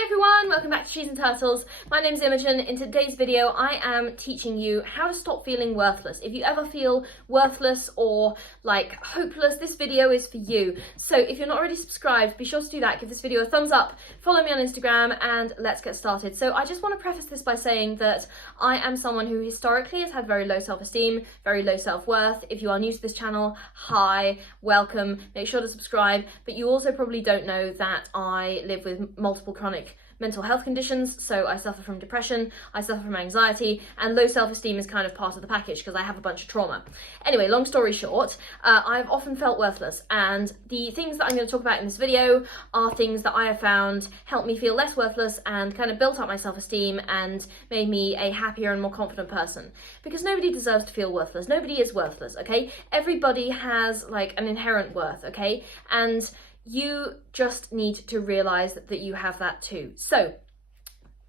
Hi everyone, welcome back to Cheese and Turtles. My name's Imogen. In today's video, I am teaching you how to stop feeling worthless. If you ever feel worthless or like hopeless, this video is for you. So if you're not already subscribed, be sure to do that. Give this video a thumbs up, follow me on Instagram, and let's get started. So I just want to preface this by saying that I am someone who historically has had very low self-esteem, very low self-worth. If you are new to this channel, hi, welcome, make sure to subscribe. But you also probably don't know that I live with multiple chronic mental health conditions. So I suffer from depression, I suffer from anxiety, and low self-esteem is kind of part of the package because I have a bunch of trauma. Anyway, long story short, I've often felt worthless, and the things that I'm going to talk about in this video are things that I have found help me feel less worthless and kind of built up my self-esteem and made me a happier and more confident person. Because nobody deserves to feel worthless. Nobody is worthless, okay? Everybody has like an inherent worth, okay? And you just need to realize that you have that too. So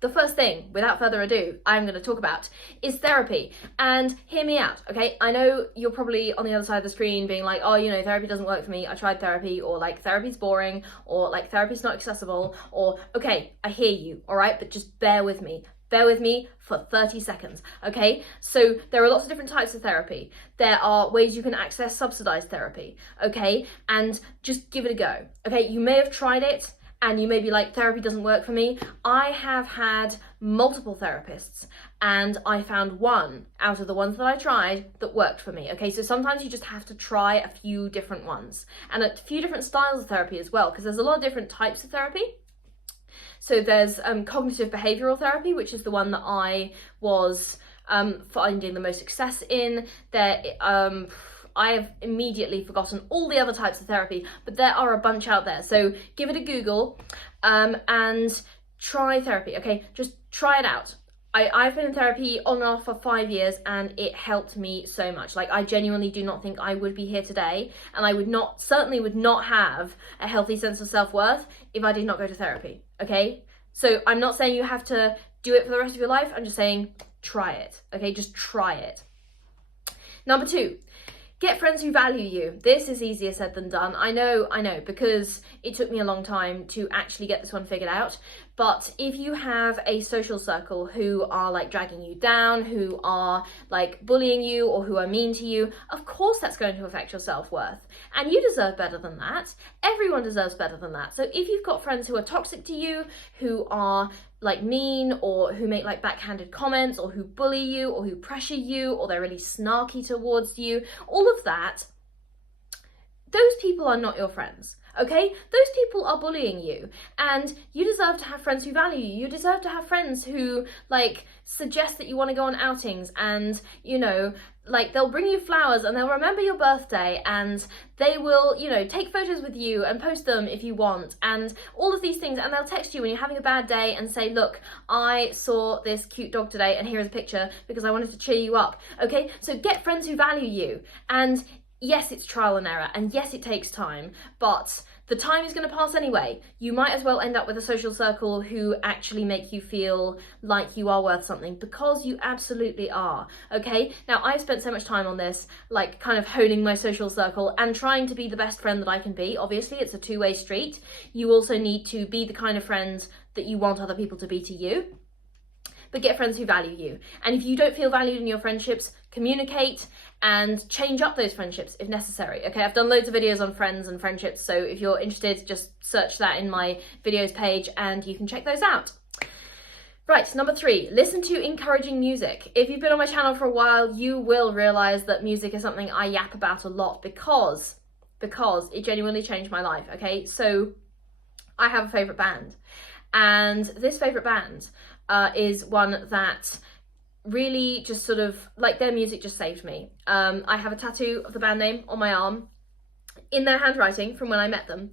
the first thing, without further ado, I'm going to talk about is therapy. And hear me out, okay? I know you're probably on the other side of the screen being like, oh, you know, therapy doesn't work for me. I tried therapy, or like therapy's boring, or like therapy's not accessible, or okay, I hear you, all right? But just bear with me. Bear with me for 30 seconds, okay? So there are lots of different types of therapy. There are ways you can access subsidized therapy, okay? And just give it a go, okay? You may have tried it and you may be like, therapy doesn't work for me. I have had multiple therapists and I found one out of the ones that I tried that worked for me, okay? So sometimes you just have to try a few different ones and a few different styles of therapy as well, because there's a lot of different types of therapy. So there's cognitive behavioural therapy, which is the one that I was finding the most success in. I have immediately forgotten all the other types of therapy, but there are a bunch out there. So give it a Google and try therapy, okay? Just try it out. I've been in therapy on and off for 5 years and it helped me so much. Like, I genuinely do not think I would be here today, and I certainly would not have a healthy sense of self-worth if I did not go to therapy, okay? So I'm not saying you have to do it for the rest of your life. I'm just saying try it, okay? Just try it. Number 2. Get friends who value you. This is easier said than done. I know, because it took me a long time to actually get this one figured out. But if you have a social circle who are like dragging you down, who are like bullying you, or who are mean to you, of course that's going to affect your self-worth. And you deserve better than that. Everyone deserves better than that. So if you've got friends who are toxic to you, who are like mean, or who make like backhanded comments, or who bully you, or who pressure you, or they're really snarky towards you, all of that, those people are not your friends, okay? Those people are bullying you, and you deserve to have friends who value you. You deserve to have friends who like suggest that you want to go on outings, and you know, like they'll bring you flowers and they'll remember your birthday, and they will, you know, take photos with you and post them if you want, and all of these things. And they'll text you when you're having a bad day and say, look, I saw this cute dog today and here's a picture because I wanted to cheer you up, okay? So get friends who value you. And yes, it's trial and error, and yes, it takes time, but the time is going to pass anyway. You might as well end up with a social circle who actually make you feel like you are worth something, because you absolutely are, okay? Now, I've spent so much time on this, like kind of honing my social circle and trying to be the best friend that I can be. Obviously, it's a two-way street. You also need to be the kind of friend that you want other people to be to you. But get friends who value you. And if you don't feel valued in your friendships, communicate and change up those friendships if necessary. Okay, I've done loads of videos on friends and friendships, so if you're interested, just search that in my videos page and you can check those out. Right, number 3, listen to encouraging music. If you've been on my channel for a while, you will realise that music is something I yap about a lot because it genuinely changed my life, okay? So I have a favourite band, and this favourite band is one that really just sort of, like, their music just saved me. I have a tattoo of the band name on my arm in their handwriting from when I met them.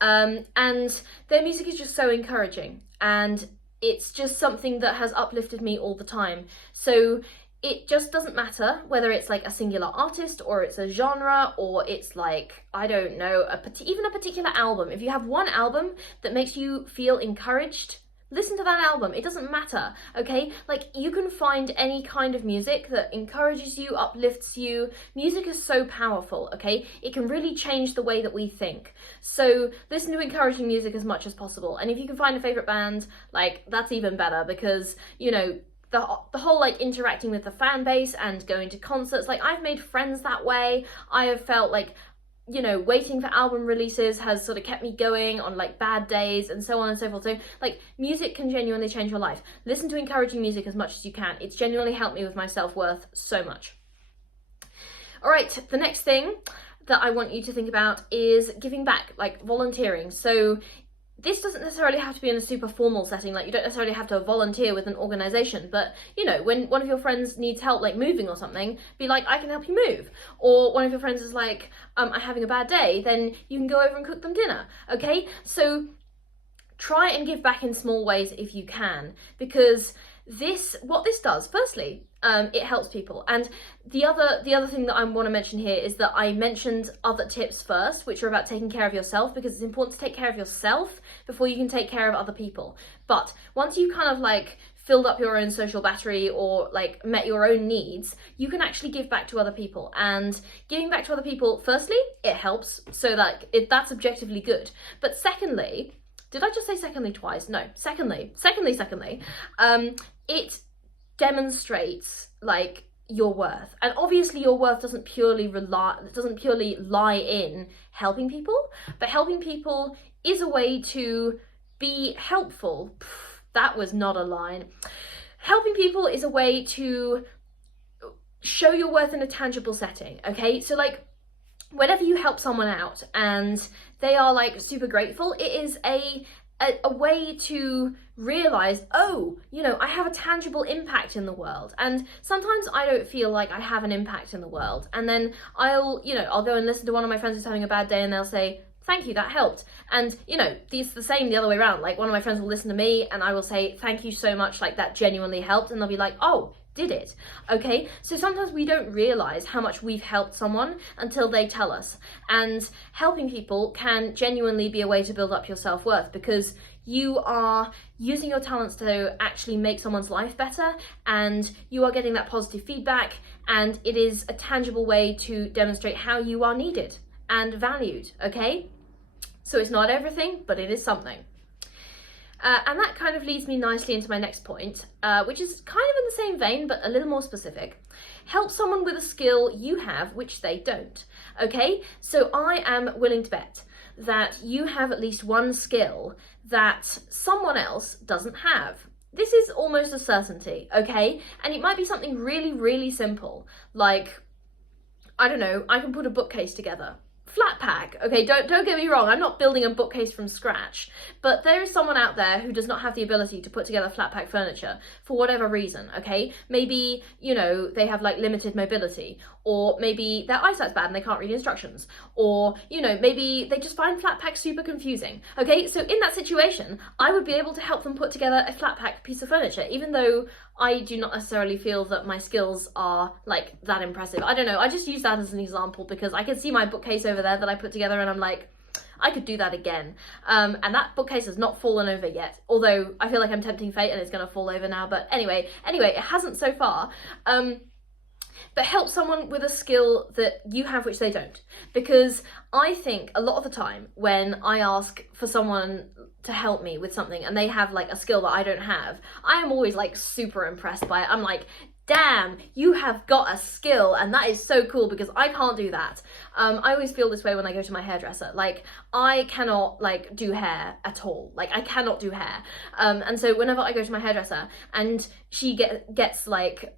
And their music is just so encouraging, and it's just something that has uplifted me all the time. So it just doesn't matter whether it's like a singular artist, or it's a genre, or it's like, I don't know, even a particular album. If you have one album that makes you feel encouraged listen to that album. It doesn't matter, okay? Like, you can find any kind of music that encourages you, uplifts you. Music is so powerful, okay? It can really change the way that we think. So listen to encouraging music as much as possible. And if you can find a favorite band, like, that's even better, because, you know, the whole like interacting with the fan base and going to concerts, like, I've made friends that way. I have felt like, you know, waiting for album releases has sort of kept me going on like bad days and so on and so forth. So like, music can genuinely change your life. Listen to encouraging music as much as you can. It's genuinely helped me with my self-worth so much. All right, the next thing that I want you to think about is giving back, like volunteering. So this doesn't necessarily have to be in a super formal setting, like you don't necessarily have to volunteer with an organisation, but you know, when one of your friends needs help like moving or something, be like, I can help you move. Or one of your friends is like, I'm having a bad day, then you can go over and cook them dinner, okay? So try and give back in small ways if you can, because what this does, firstly, it helps people. And the other thing that I want to mention here is that I mentioned other tips first, which are about taking care of yourself, because it's important to take care of yourself before you can take care of other people. But once you kind of like filled up your own social battery or like met your own needs, you can actually give back to other people. And giving back to other people, firstly, it helps, so that that's objectively good. But secondly, did I just say secondly twice? No, secondly, it demonstrates like your worth. And obviously your worth doesn't purely lie in helping people, but helping people is a way to be helpful. That was not a line. Helping people is a way to show your worth in a tangible setting, okay? So like, whenever you help someone out and they are like super grateful, it is a way to realize, oh, you know, I have a tangible impact in the world. And sometimes I don't feel like I have an impact in the world. And then I'll go and listen to one of my friends who's having a bad day and they'll say, thank you, that helped. And, you know, it's the same the other way around. Like, one of my friends will listen to me and I will say, thank you so much, like that genuinely helped. And they'll be like, oh, did it? Okay, so sometimes we don't realize how much we've helped someone until they tell us. And helping people can genuinely be a way to build up your self-worth, because you are using your talents to actually make someone's life better, and you are getting that positive feedback, and it is a tangible way to demonstrate how you are needed and valued, okay? So it's not everything, but it is something. And that kind of leads me nicely into my next point, which is kind of in the same vein, but a little more specific. Help someone with a skill you have, which they don't, okay? So I am willing to bet that you have at least one skill that someone else doesn't have. This is almost a certainty, okay? And it might be something really, really simple, like, I don't know, I can put a bookcase together. Flat pack, okay, don't get me wrong, I'm not building a bookcase from scratch, but there is someone out there who does not have the ability to put together flat pack furniture for whatever reason, okay? Maybe, you know, they have like limited mobility, or maybe their eyesight's bad and they can't read instructions, or, you know, maybe they just find flat pack super confusing, okay? So in that situation, I would be able to help them put together a flat pack piece of furniture, even though I do not necessarily feel that my skills are like that impressive. I don't know, I just use that as an example because I can see my bookcase over there that I put together and I'm like, I could do that again. And that bookcase has not fallen over yet, although I feel like I'm tempting fate and it's gonna fall over now, but anyway, it hasn't so far. But help someone with a skill that you have which they don't. Because I think a lot of the time when I ask for someone to help me with something and they have like a skill that I don't have, I am always like super impressed by it. I'm like, damn, you have got a skill, and that is so cool because I can't do that. I always feel this way when I go to my hairdresser. Like, I cannot like do hair at all. Like, I cannot do hair. And so whenever I go to my hairdresser and she gets like,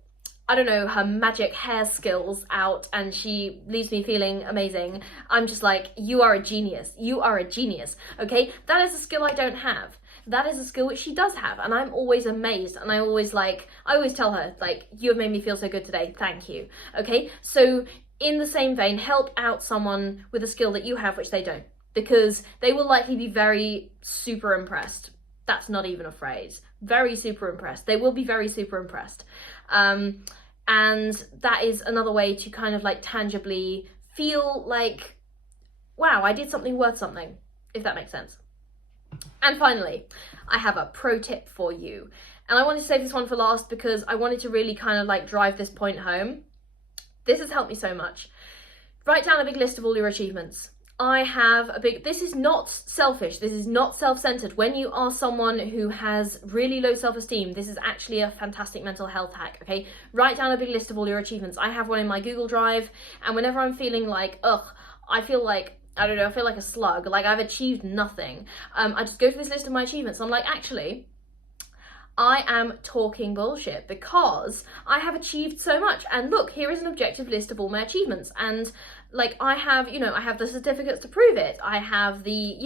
I don't know, her magic hair skills out and she leaves me feeling amazing, I'm just like, you are a genius. You are a genius, okay? That is a skill I don't have. That is a skill which she does have, and I'm always amazed, and I always tell her, like, you have made me feel so good today, thank you, okay? So in the same vein, help out someone with a skill that you have which they don't, because they will likely be very super impressed. That's not even a phrase. Very super impressed. They will be very super impressed. And that is another way to kind of like tangibly feel like, wow, I did something worth something, if that makes sense. And finally, I have a pro tip for you. And I wanted to save this one for last because I wanted to really kind of like drive this point home. This has helped me so much. Write down a big list of all your achievements. This is not selfish, this is not self-centered. When you are someone who has really low self-esteem, this is actually a fantastic mental health hack, okay? Write down a big list of all your achievements. I have one in my Google Drive, and whenever I'm feeling like, I feel like a slug, like I've achieved nothing, I just go through this list of my achievements. I'm like, actually, I am talking bullshit because I have achieved so much. And look, here is an objective list of all my achievements. And like I have the certificates to prove it. I have the,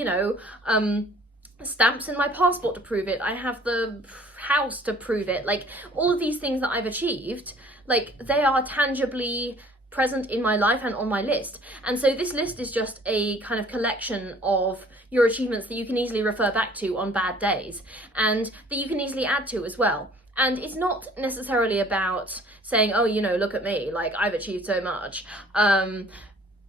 stamps in my passport to prove it. I have the house to prove it. Like all of these things that I've achieved, like they are tangibly present in my life and on my list. And so this list is just a kind of collection of your achievements that you can easily refer back to on bad days and that you can easily add to as well. And it's not necessarily about saying, oh, look at me, like I've achieved so much.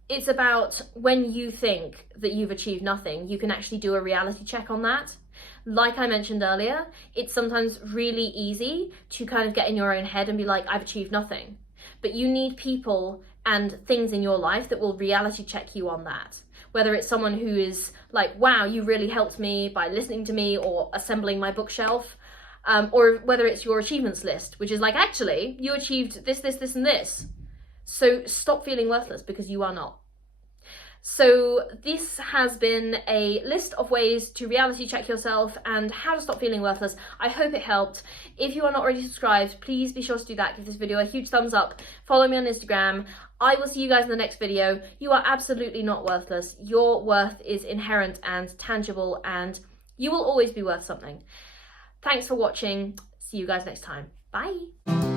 It's about when you think that you've achieved nothing, you can actually do a reality check on that. Like I mentioned earlier, it's sometimes really easy to kind of get in your own head and be like, I've achieved nothing. But you need people and things in your life that will reality check you on that. Whether it's someone who is like, wow, you really helped me by listening to me or assembling my bookshelf, or whether it's your achievements list, which is like, actually, you achieved this, this, this, and this. So stop feeling worthless because you are not. So this has been a list of ways to reality check yourself and how to stop feeling worthless. I hope it helped. If you are not already subscribed, please be sure to do that. Give this video a huge thumbs up. Follow me on Instagram. I will see you guys in the next video. You are absolutely not worthless. Your worth is inherent and tangible, and you will always be worth something. Thanks for watching. See you guys next time. Bye.